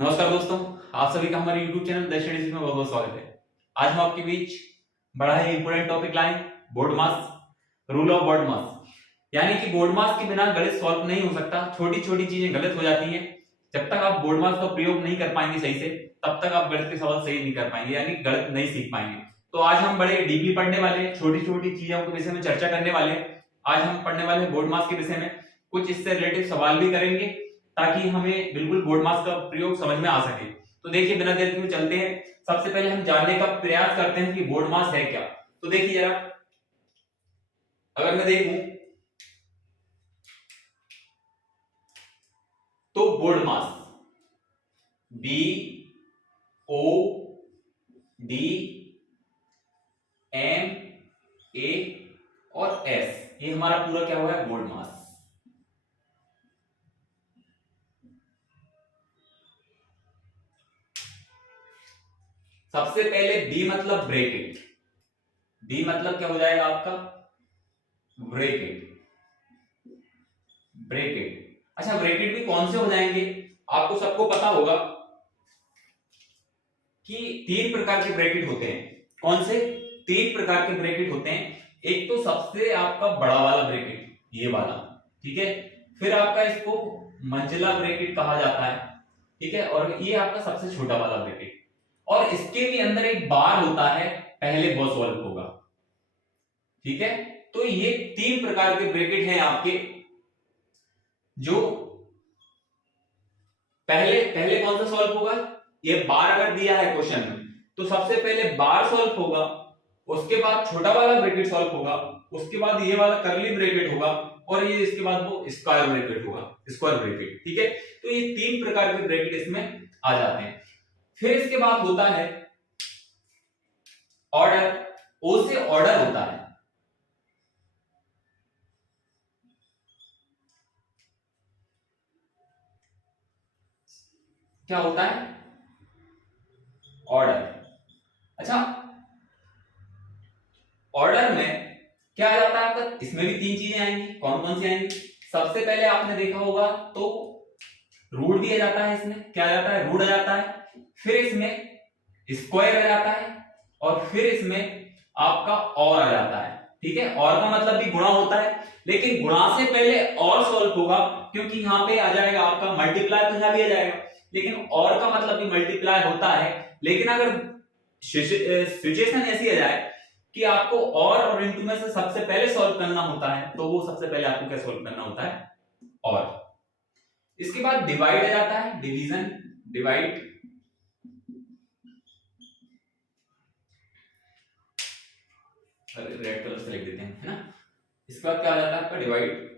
नमस्कार दोस्तों, आप सभी का हमारे YouTube चैनल द स्टडी में बहुत बहुत स्वागत है। आज हम आपके बीच बड़ा ही इंपोर्टेंट टॉपिक लाए, board mass, rule of board mass. यानी कि बोर्ड मास के बिना गणित सॉल्व नहीं हो सकता। छोटी छोटी चीजें गलत हो जाती हैं। जब तक आप बोर्ड मास का प्रयोग नहीं कर पाएंगे सही से, तब तक आप गणित के सवाल सही नहीं कर पाएंगे, यानी गणित नहीं सीख पाएंगे। तो आज हम बड़े डीपली पढ़ने वाले हैं, छोटी छोटी चीजों के विषय में चर्चा करने वाले हैं। आज हम पढ़ने वाले हैं बोर्ड मास के विषय में, कुछ इससे रिलेटेड सवाल भी करेंगे ताकि हमें बिल्कुल बोर्ड मास का प्रयोग समझ में आ सके। तो देखिए, बिना देर के चलते हैं। सबसे पहले हम जानने का प्रयास करते हैं कि बोर्ड मास है क्या। तो देखिए जरा, अगर मैं देखूं तो board mass B O D M A और S, ये हमारा पूरा क्या हुआ है, बोर्ड मास। सबसे पहले B मतलब ब्रैकेट। B मतलब क्या हो जाएगा आपका, ब्रैकेट। ब्रैकेट, अच्छा ब्रैकेट भी कौन से हो जाएंगे, आपको सबको पता होगा कि तीन प्रकार के ब्रैकेट होते हैं। कौन से? तीन प्रकार के ब्रैकेट होते हैं। एक तो सबसे आपका बड़ा वाला ब्रैकेट, ये वाला, ठीक है। फिर आपका इसको मंजिला ब्रैकेट कहा जाता है, ठीक है। और ये आपका सबसे छोटा वाला ब्रैकेट, और इसके भी अंदर एक बार होता है, पहले वो सॉल्व होगा, ठीक है। तो ये तीन प्रकार के ब्रैकेट हैं आपके। जो पहले पहले कौन सा सॉल्व होगा, ये बार अगर दिया है क्वेश्चन में तो सबसे पहले बार सॉल्व होगा, उसके बाद छोटा वाला ब्रैकेट सॉल्व होगा, उसके बाद ये वाला करली ब्रैकेट होगा, और ये इसके बाद वो स्क्वायर ब्रैकेट होगा, स्क्वायर ब्रैकेट, ठीक है। तो ये तीन प्रकार के ब्रैकेट इसमें आ जाते हैं। फिर इसके बाद होता है ऑर्डर। ओ से ऑर्डर होता है। क्या होता है, ऑर्डर। अच्छा, ऑर्डर में क्या आ जाता है आपका, इसमें भी तीन चीजें आएंगी। कौन कौन सी आएंगी? सबसे पहले आपने देखा होगा तो रूट भी आ जाता है, इसमें क्या आ जाता है, रूट आ जाता है। फिर इसमें स्क्वायर आ जाता है, और फिर इसमें आपका और आ जाता है, ठीक है। और का मतलब भी गुणा होता है, लेकिन गुणा से पहले और सॉल्व होगा, क्योंकि यहाँ पे आ जाएगा आपका मल्टीप्लाई, तो यहाँ भी आ जाएगा। लेकिन और का मतलब भी मल्टीप्लाई होता है। लेकिन अगर सिचुएशन ऐसी आ जाए कि आपको और इंटू में से सबसे पहले सॉल्व करना होता है, तो वो सबसे पहले आपको क्या सॉल्व करना होता है, और। इसके बाद डिवाइड आ जाता है, डिवीजन, डिवाइड। रेड कलर से लिख देते हैं, है ना। इसके बाद क्या आ जाता है आपका, डिवाइड।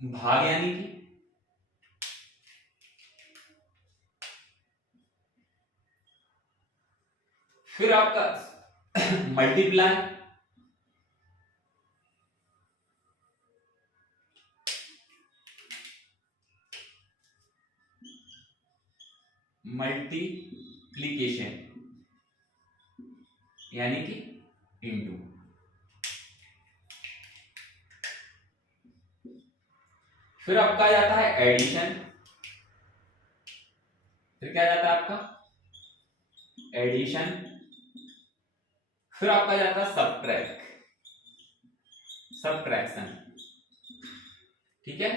भाग, यानी कि फिर आपका मल्टीप्लाई, मल्टीप्लीकेशन, यानी कि इंटू। फिर आपका आ जाता है एडिशन। फिर क्या आ जाता है आपका, एडिशन। फिर आपका आ जाता है सब्ट्रैक्ट, सब्ट्रैक्शन, ठीक है।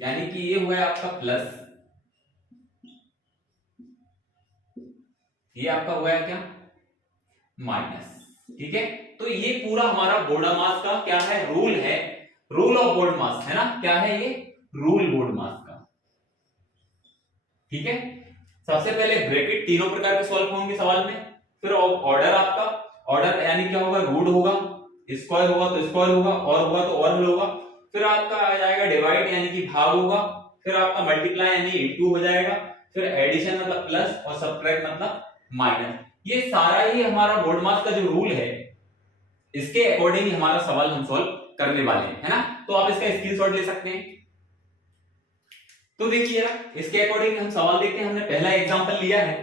यानी कि ये हुआ आपका प्लस, ये आपका हुआ है क्या, माइनस, ठीक है। तो ये पूरा हमारा बोर्ड मास का क्या है, रूल है, रूल ऑफ बोर्ड मास, है ना। क्या है ये, रूल बोर्ड मास का, ठीक है। सबसे पहले ब्रैकेट तीनों प्रकार के सॉल्व होंगे सवाल में। फिर ऑर्डर, आपका ऑर्डर यानी क्या होगा, रूट होगा, स्क्वायर होगा तो स्क्वायर होगा, और होगा तो और होगा। फिर आपका आ जाएगा डिवाइड, यानी कि भाग होगा। फिर आपका मल्टीप्लाई यानी इनटू हो जाएगा। फिर एडिशन मतलब प्लस, और सब्ट्रैक्ट मतलब माइनस। ये सारा ही हमारा बोर्ड मास का जो रूल है, इसके अकॉर्डिंग हमारा सवाल हम सॉल्व करने वाले हैं, है ना। तो आप इसका स्क्रीनशॉट ले सकते हैं। तो देखिए जरा, इसके अकॉर्डिंग हम सवाल देखते हैं। हमने पहला एग्जांपल लिया है।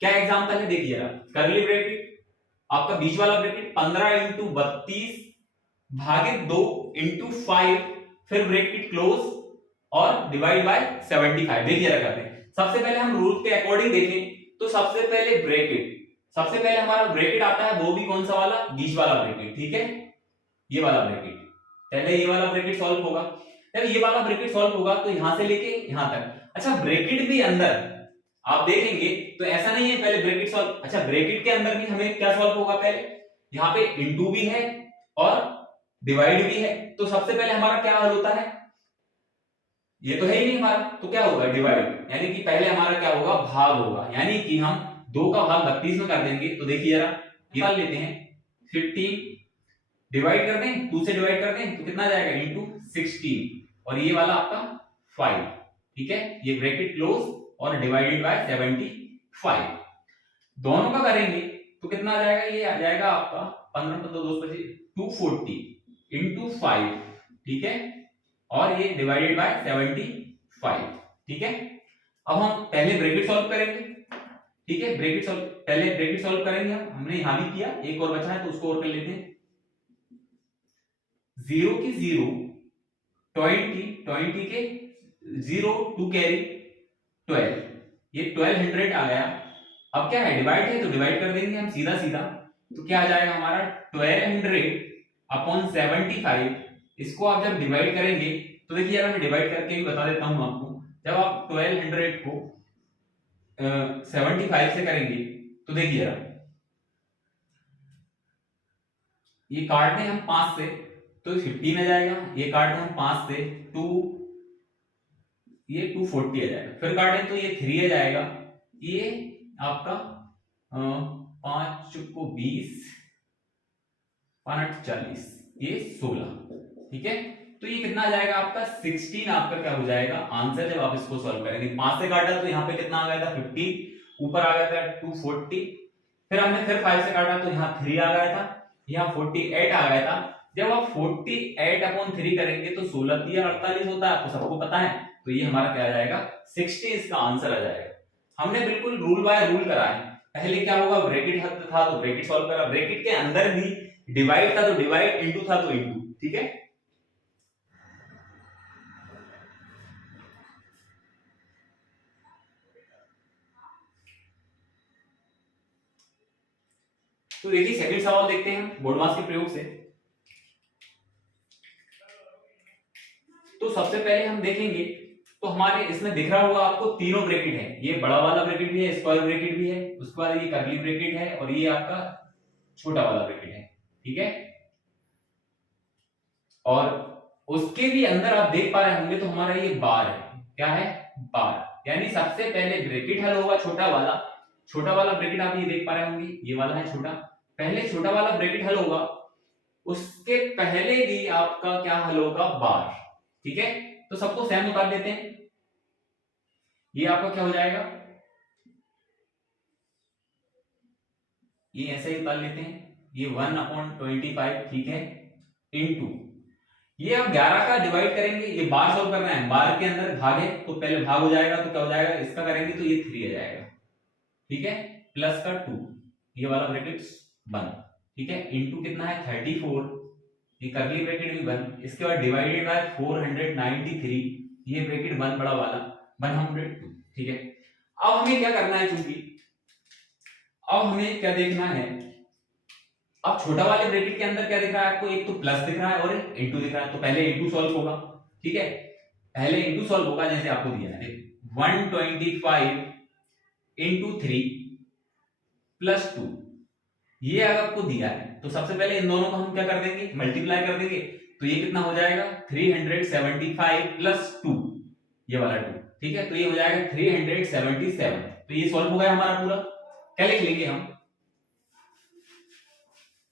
क्या एग्जांपल है, देखिए जरा, करली ब्रैकेट, आपका बीच वाला ब्रैकेट 15 × 32 भागित 2 × 5 फिर ब्रैकेट क्लोज और डिवाइड बाय 75। देखिए जरा करते हैं। सबसे पहले हम रूल के अकॉर्डिंग देखें तो सबसे पहले हमारा ब्रैकेट आता है, वो भी कौन सा वाला, बीच वाला ब्रैकेट, ठीक है, ये वाला ब्रैकेट। पहले ये वाला ब्रैकेट सॉल्व होगा, जब ये वाला ब्रैकेट सॉल्व होगा तो यहां से लेके यहां तक। अच्छा ब्रैकेट भी अंदर आप देखेंगे तो ऐसा नहीं है पहले ब्रैकेट सॉल्व, अच्छा ब्रैकेट के अंदर भी हमें क्या सॉल्व होगा, पहले यहाँ पे इनटू भी है और डिवाइड भी है, तो सबसे पहले हमारा क्या हल होता है, ये तो है ही नहीं हमारा, तो क्या होगा डिवाइड, यानी कि पहले हमारा क्या होगा, भाग होगा, यानी कि हम 2 का भाग 32 में कर देंगे। तो देखिए जरा निकाल लेते हैं, 15 डिवाइड कर दें, 2 से डिवाइड कर दें तो कितना जाएगा, इनटू 16 और ये वाला आपका 5, ठीक है, ये ब्रैकेट क्लोज और डिवाइडेड बाय 75। दोनों का करेंगे तो कितना आ जाएगा, ये आ जाएगा आपका 15 15 2 240 इनटू 5, ठीक है, और ये डिवाइडेड बाय 75, ठीक है। अब हम पहले ब्रैकेट सॉल्व करेंगे, ठीक है, पहले ब्रैकेट सॉल्व करेंगे हमने यहां भी किया, एक और बचा है तो उसको और कर लेते हैं। 0 की 0, 20 के 0 2 कैरी 12, ये 1200 आ गया। अब क्या है, डिवाइड है तो डिवाइड कर देंगे हम सीधा सीधा, तो क्या आ जाएगा हमारा 1200 अपॉन 75। इसको आप जब डिवाइड करेंगे तो देखिए यार मैं डिवाइड करके भी बता देता हूं आपको, जब आप 1200 को 75 से करेंगे तो देखिए यार ये काट दें हम 5 से तो 15 आ जाएगा, ये काट दें हम 5 से तो ये 240 आ जाएगा, फिर काटें तो ये 3 आ जाएगा, ये आपका 5 को 20 5 40, ये 16, ठीक है, तो ये कितना आ जाएगा आपका 16, आपका क्या हो जाएगा आंसर जब आप इसको सॉल्व करेंगे। 5 से काटा तो यहाँ पे कितना आ गया था 15, ऊपर आ गया था 240, फिर हमने फिर 5 से काटा तो यहाँ 3 आ गया था, यहाँ 48 आ गया था। जब आप 48 अपॉन 3 करेंगे तो 16 3 48 होता है, आपको सबको पता है, तो ये हमारा क्या आ जाएगा 60, इसका आंसर आ जाएगा। हमने बिल्कुल रूल बाय रूल करा है, पहले क्या होगा ब्रैकेट था तो ब्रैकेट सॉल्व करा, ब्रैकेट के अंदर भी डिवाइड था तो डिवाइड, इनटू था तो इनटू, ठीक है। तो देखिए सेकंड सवाल देखते हैं बोर्डमास के प्रयोग से। तो सबसे पहले हम देखेंगे तो हमारे इसमें दिख रहा होगा आपको तीनों ब्रैकेट है, ये बड़ा वाला ब्रैकेट भी है, स्क्वायर ब्रैकेट भी है, उसके बाद ये कर्ली ब्रैकेट है और ये आपका छोटा वाला ब्रैकेट है, ठीक है। और उसके भी अंदर आप देख पा रहे होंगे तो हमारा ये बार है, क्या है बार, यानी सबसे पहले ब्रैकेट हल होगा छोटा वाला ब्रैकेट आप ये देख पा रहे होंगे, ये वाला है छोटा, पहले छोटा वाला ब्रैकेट हल होगा, उसके पहले भी आपका क्या हल होगा बार, ठीक है। तो सबको सेम उतार देते हैं, ये आपका क्या हो जाएगा, ये ऐसे ही उतार लेते हैं, ये 1/25, ठीक है, इनटू ये अब 11 का डिवाइड करेंगे, ये बार सॉल्व करना है, बार के अंदर भाग है तो पहले भाग हो जाएगा तो क्या हो जाएगा, इसका करेंगे तो ये 3 आ जाएगा, ठीक है, प्लस का 2, ये वाला ब्रैकेट बंद, ठीक है, इनटू कितना है 34, ये कर्ली ब्रैकेट भी बंद, इसके बाद डिवाइडेड बाय 493, ये ब्रैकेट बंद बड़ा वाला 102, ठीक है। अब हमें क्या करना है, चूंकि अब हमें क्या देखना है, अब छोटा वाले ब्रैकेट के अंदर क्या दिख रहा है आपको, एक तो प्लस दिख रहा है और एक इनटू दिख रहा है, तो पहले इनटू सॉल्व होगा, ठीक है, पहले इनटू सॉल्व होगा, जैसे आपको दिया है 125 इनटू 3 प्लस 2, ये अगर आपको दिया है तो सबसे पहले इन दोनों को हम क्या कर देंगे, मल्टीप्लाई कर देंगे, तो ये कितना हो जाएगा 375 प्लस 2, ये वाला 2, ठीक है, तो ये हो जाएगा 377, तो ये सॉल्व हो गया हमारा पूरा। क्या लिख लेंगे हम,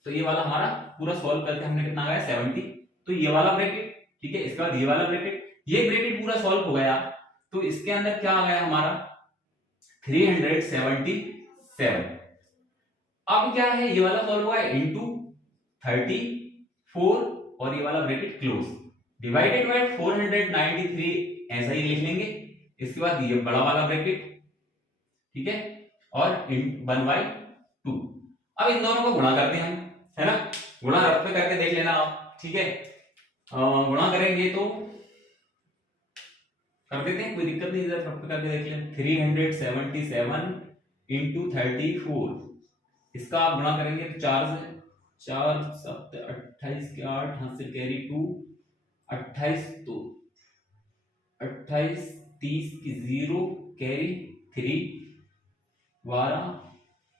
तो ये वाला हमारा पूरा सॉल्व करके हमने कितना आया 70, तो ये वाला ब्रैकेट, ठीक है, इसके बाद ये वाला ब्रैकेट, ये ब्रैकेट पूरा सॉल्व हो गया, तो इसके अंदर क्या आ गया हमारा 377। अब क्या है, ये वाला सॉल्व हुआ है इनटू 34 और ये वाला ब्रैकेट क्लोज, डिवाइडेड बाय 493, ऐसा ही लिख लेंगे, इसके बाद ये बड़ा वाला ब्रैकेट, ठीक है, और 1/2। अब इन दोनों को गुणा करते हैं हम, है ना, गुणा रफ पे करके देख लेना आप, ठीक है, गुणा करेंगे तो कर देते हैं, कोई दिक्कत नहीं, इधर फट करके देख लें। 377 इंटू 34, इसका आप गुणा करेंगे तो 4 से, 4 7 28 के 8 हासिल कैरी 2, 28 तो 28 30 की 0 कैरी 3, 12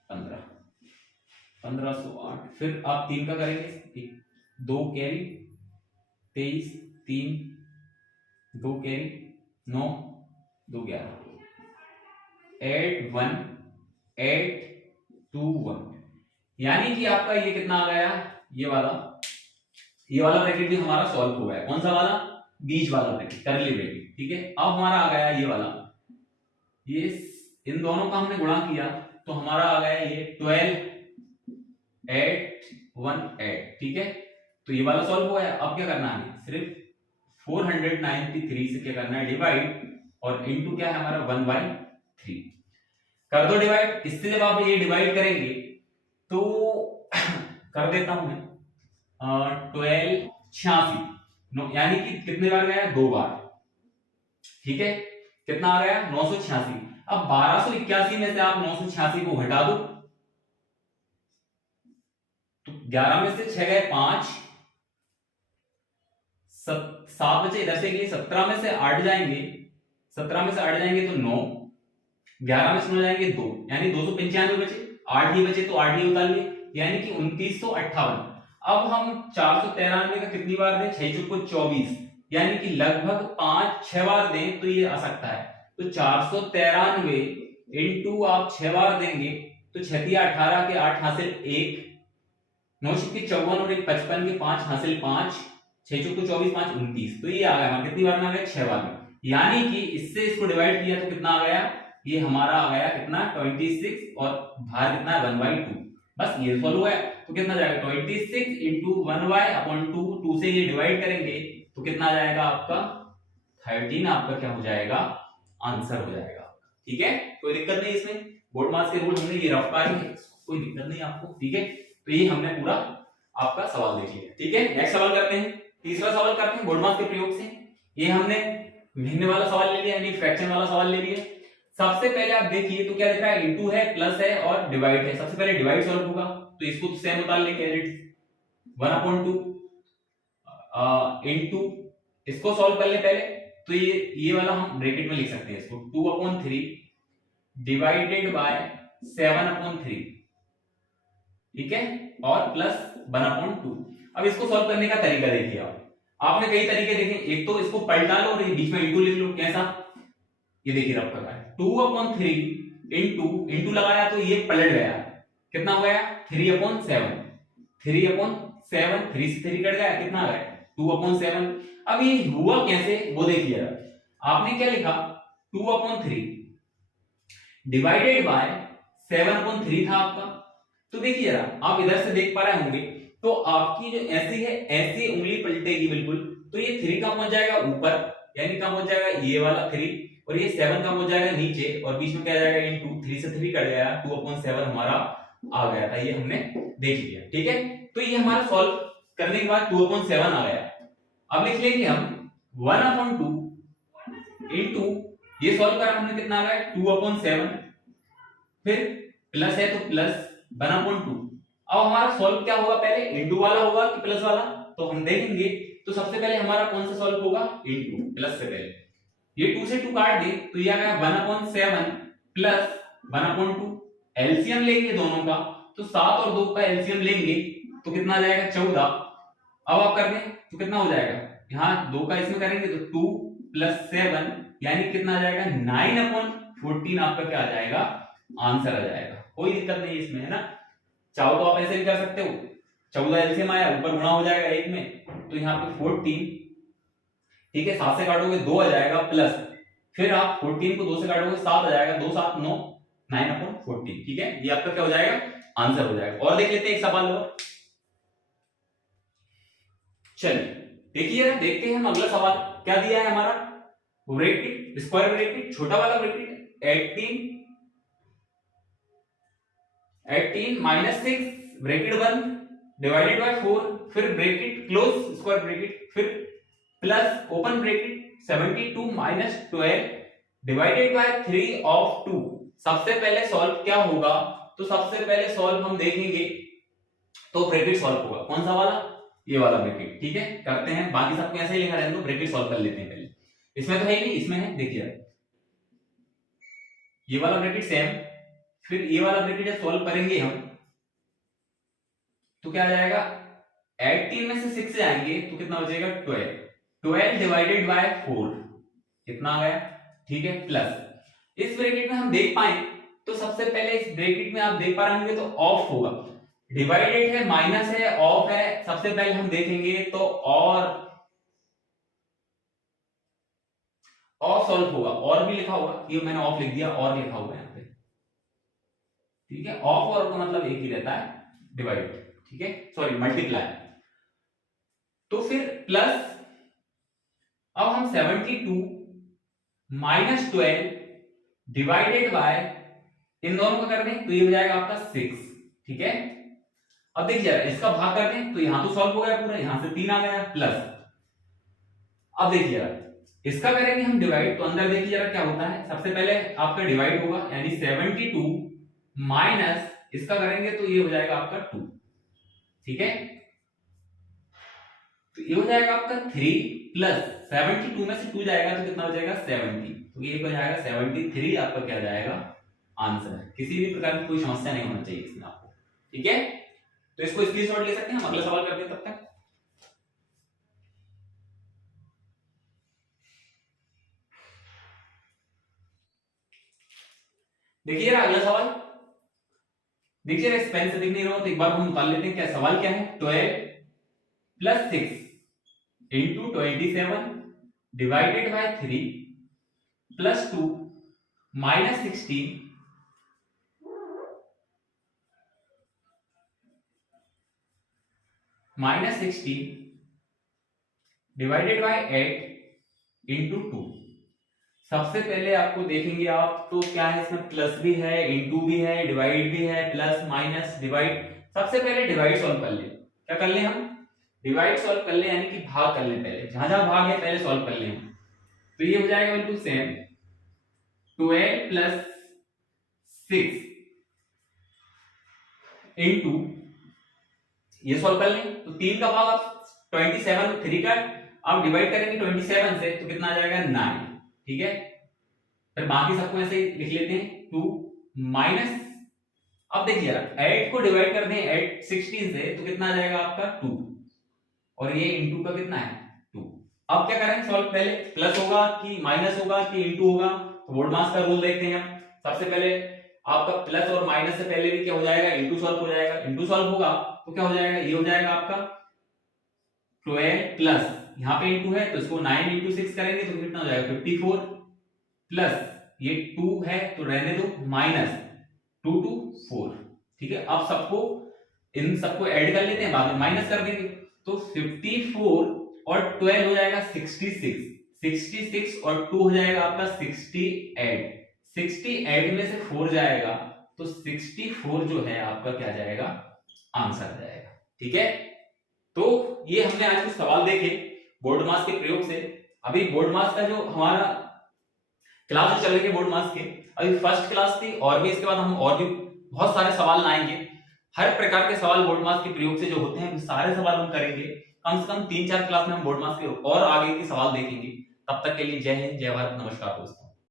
15 1508। फिर आप 3 का करेंगे, 2 कैरी 23 3 2 कैरी 9 2 11, 8 1 8 2 1, यानी कि आपका ये कितना आ गया, ये वाला ब्रैकेट भी हमारा सॉल्व हो गया। कौन सा वाला, बीच वाला ब्रैकेट, करली ब्रैकेट, ठीक है। अब हमारा आ गया ये वाला, ये इन दोनों का हमने गुणा किया तो हमारा आ गया ये 12 8 1 8, ठीक है। तो ये वाला सॉल्व हो गया। अब क्या करना है, सिर्फ 493 से क्या करना है, डिवाइड, और इनटू क्या है हमारा 1/3 कर दो डिवाइड। इससे जब आप ये डिवाइड करेंगे तो कर देता हूं मैं 12 86, यानी कि कितने बार गया, 2 बार, ठीक है। कितना आ गया, 986। अब 1281 में से आप 986 को घटा दो तो 11 में से 6 गए 5, 7 बचे इधर से, 17 में से 8 जाएंगे, 17 में से 8 जाएंगे तो 9, 11 में से 9 जाएंगे 2, यानी 295 बचे। 8 ही बचे तो 8 ही उतार लिए, यानी कि 2958। अब हम 493 का कितनी बार दें, 6 चौको 24, यानी कि लगभग 5-6 बार दें तो ये आ सकता है। तो 493 इंटू आप 6 बार देंगे तो 6 18 के 8 हासिल 1, 9 छक्के 54 और 1 55 के 5 हासिल 5, 6 चौको 24 5 29। तो ये आ गया कितनी बार में आ गया, 6 बार में। यानी कि इससे इसको डिवाइड किया तो कितना आ गया, ये हमारा आ गया कितना 26 और भार कितना है 1/2। बस ये सॉल्व हुआ है। तो कितना जाएगा 26 इंटू 1/2, 2 से ये डिवाइड करेंगे तो कितना आ जाएगा आपका 13, आपका क्या हो जाएगा, आंसर हो जाएगा, ठीक है। कोई दिक्कत नहीं इसमें, बोर्ड मार्क्स के रूल हमने ये रफ पाए हैं, कोई दिक्कत नहीं आपको, ठीक है। तो ये हमने पूरा आपका सवाल देख लिया, ठीक है। नेक्स्ट सवाल करते हैं, तीसरा सवाल करते हैं बोर्ड मार्क्स के प्रयोग से। ये हमने भिन्न वाला सवाल ले लिया, यानी फ्रैक्शन वाला सवाल ले लिया। सबसे पहले आप देखिए तो क्या दिख रहा है, इनटू है, प्लस है और डिवाइड है। सबसे पहले डिवाइड सॉल्व होगा तो इसको तो सेम उतार लेंगे, 1/2 इनटू, इसको सॉल्व कर ले पहले तो ये वाला हम ब्रैकेट में लिख सकते हैं इसको, 2/3 डिवाइडेड बाय 7/3, ठीक है, और प्लस 1/2। अब इसको सॉल्व करने का तरीका देखिए आपने कई तरीके देखे, एक तो इसको पलटा लो और ये बीच में इंटू लिख लो, कैसा, ये देखिए रब कर रहा है 2/3 इंटू लगाया तो ये पलट गया, कितना हो गया 3/7, 3/7, 3 से 3 कट गया, कितना आ गया 2/7। अब ये हुआ कैसे वो देखिए, आपने क्या लिखा 2/3 डिवाइडेड बाय 7/3 था आपका। तो देखिए जरा आप इधर से देख पा रहे होंगे तो आपकी जो ऐसी है ऐसी उंगली पलटेगी बिल्कुल, तो ये 3 का पहुंच जाएगा ऊपर, यानी कहां पहुंच जाएगा ये वाला 3, और ये 7 का पहुंच जाएगा नीचे, और बीच में क्या जाएगा इनटू, 3 से 3 कट गया, 2/7 हमारा आ गया था, ये हमने देख लिया, ठीक है। तो ये हमारा सॉल्व करने के बाद 2/7 आ गया। अब लिख लेंगे हम 1/2 इनटू, ये सॉल्व करा हमने, कितना आ गया 2/7, फिर प्लस है तो प्लस 1/2। अब हमारा सॉल्व क्या होगा, पहले इनटू वाला होगा कि प्लस वाला, तो हम देखेंगे। तो सबसे पहले हमारा कौन सा सॉल्व होगा, इनटू, प्लस से पहले ये 2 से 2 काट दे तो ये आ गया 1/7 प्लस 1/2। एलसीएम लेंगे दोनों का तो 7 और 2 का एलसीएम लेंगे तो कितना आ जाएगा 14। अब आप कर दें तो कितना हो जाएगा, यहाँ 2 का इसमें करेंगे तो 2 + 7, यानी कितना आ जाएगा 9/14, आपका क्या आ जाएगा, आंसर आ जाएगा। कोई दिक्कत नहीं इसमें, है ना। चाहो तो आप ऐसे भी कर सकते हो, 14 एलसीएम आया, ऊपर गुणा हो जाएगा 1 में, तो यहाँ पे 14, ठीक है, 7 से काटोगे 2 आ जाएगा, प्लस फिर आप 14 को 2 से काटोगे 7 आ जाएगा, 2 7 9, 9/14, ठीक है। ये आपका क्या हो जाएगा, आंसर हो जाएगा। और देख लेते हैं एक सवाल और, चलिए देखिए, देखते हैं हम अगला सवाल क्या दिया है हमारा, ब्रैकेट, स्क्वायर ब्रैकेट, छोटा वाला ब्रैकेट 18 -6 ब्रैकेट 1 डिवाइडेड बाय 4, फिर ब्रैकेट क्लोज स्क्वायर ब्रैकेट, फिर plus open bracket 72 minus 12 divided by 3 of 2। सबसे पहले सॉल्व क्या होगा, तो सबसे पहले सॉल्व हम देखेंगे तो ब्रैकेट सॉल्व होगा, कौन सा वाला, ये वाला ब्रैकेट। ठीक है, करते हैं, बाकी सबको ऐसे ही लिखा रहने दो, ब्रैकेट सॉल्व कर लेते हैं पहले। इसमें तो है ही नहीं, इसमें है, देखिए ये वाला ब्रैकेट सेम, फिर ये वाला ब्रैकेट जब सॉल्व करेंगे हम तो क्या आ जाएगा, 18 में से 6 जाएंगे तो कितना बचेगा 12, 12 डिवाइडेड बाय 4 कितना आ गया। ठीक है, प्लस इस ब्रैकेट में हम देख पाए तो सबसे पहले इस ब्रैकेट में आप देख पा रहे होंगे तो ऑफ होगा, डिवाइडेड है, माइनस है, ऑफ है, सबसे पहले हम देखेंगे तो और सॉल्व होगा, और भी लिखा होगा, ये मैंने ऑफ लिख दिया, और लिखा हुआ है यहाँ पे। ठीक है, ऑफ और का मतलब एक ही रहता है, डिवाइड। ठीक है, सॉरी मल्टीप्लाई। तो फिर प्लस, अब हम 72 माइनस 12 डिवाइडेड बाय, इन दोनों को कर दें तो ये हो जाएगा आपका 6। ठीक है, अब देखिए जरा इसका भाग कर दें तो यहां तो सॉल्व हो गया पूरा, यहां से 3 आ गया, प्लस अब देखिए जरा इसका करेंगे हम डिवाइड, तो अंदर देखिए जरा क्या होता है, सबसे पहले आपका डिवाइड होगा, यानी 72 माइनस इसका करेंगे तो ये हो जाएगा आपका 2। ठीक है, तो ये हो जाएगा आपका 3 प्लस 72 में से 2 जाएगा तो कितना हो जाएगा 70, तो ये हो जाएगा 73 आपका क्या जाएगा आंसर। किसी भी प्रकार की कोई समस्या नहीं होनी चाहिए इसमें आपको। ठीक है, तो इसको स्क्रीनशॉट ले सकते हैं, हम अगला सवाल करते हैं तब तक। देखिए अगला सवाल, देखिए इस पेन से दिख नहीं रहा हो तो एक बार हम निकाल लेते हैं, क्या सवाल क्या है, 12 plus 6 into 27 divided by 3 plus 2 minus 16 minus 16 divided by 8 into 2। सबसे पहले आपको देखेंगे आप तो क्या है, इसमें प्लस भी है, इंटू भी है, डिवाइड भी है, प्लस माइनस डिवाइड। सबसे पहले डिवाइड सॉल्व कर ले, क्या कर ले हम, डिवाइड सॉल्व कर ले, यानी कि भाग कर ले, पहले जहां जहां भाग है पहले सॉल्व कर ले हम। तो ये हो जाएगा बिल्कुल सेम, 12 प्लस 6 इंटू, ये सॉल्व कर लें तो 3 का भाग आप 27, 3 का आप डिवाइड करेंगे 27 से तो कितना आ जाएगा 9। ठीक है, फिर बाकी सबको ऐसे लिख लेते हैं, 2 माइनस, अब देखिए जरा 8 को डिवाइड कर दें 8 16 से तो कितना आ जाएगा आपका 2, और ये इंटू का कितना है 2। अब क्या करें सॉल्व, पहले प्लस होगा कि माइनस होगा कि इंटू होगा, तो बोर्डमास का रूल देखते हैं हम। सबसे पहले आपका प्लस और माइनस से पहले भी क्या हो जाएगा, इंटू सॉल्व हो जाएगा, इंटू सॉल्व होगा तो क्या हो जाएगा, ये हो जाएगा आपका 12 प्लस, यहाँ पे इंटू है तो इसको 9 इंटू 6 करेंगे तो कितना हो जाएगा 54 प्लस ये 2 है तो रहने दो, माइनस 2 2 4। ठीक है, अब सबको इन सबको ऐड कर लेते हैं, बाद में माइनस कर देंगे, तो 54 और 12 हो जाएगा 66, 66 और 2 हो जाएगा आपका 68, 68 में से 4 जाएगा तो 64 जो है आपका क्या जाएगा आंसर जाएगा। ठीक है, तो ये हमने आज कुछ सवाल देखे बोर्ड मास के प्रयोग से। अभी बोर्ड मास का जो हमारा क्लास चल रही है बोर्ड मास के, अभी फर्स्ट क्लास थी, और भी इसके बाद हम और भी बहुत सारे सवाल लाएंगे। हर प्रकार के सवाल बोर्ड मास के प्रयोग से जो होते हैं सारे सवाल हम करेंगे। कम से कम 3-4 क्लास में हम बोर्ड मास के और आगे के सवाल देखेंगे। तब तक के लिए जय हिंद, जय भारत, नमस्कार दोस्तों।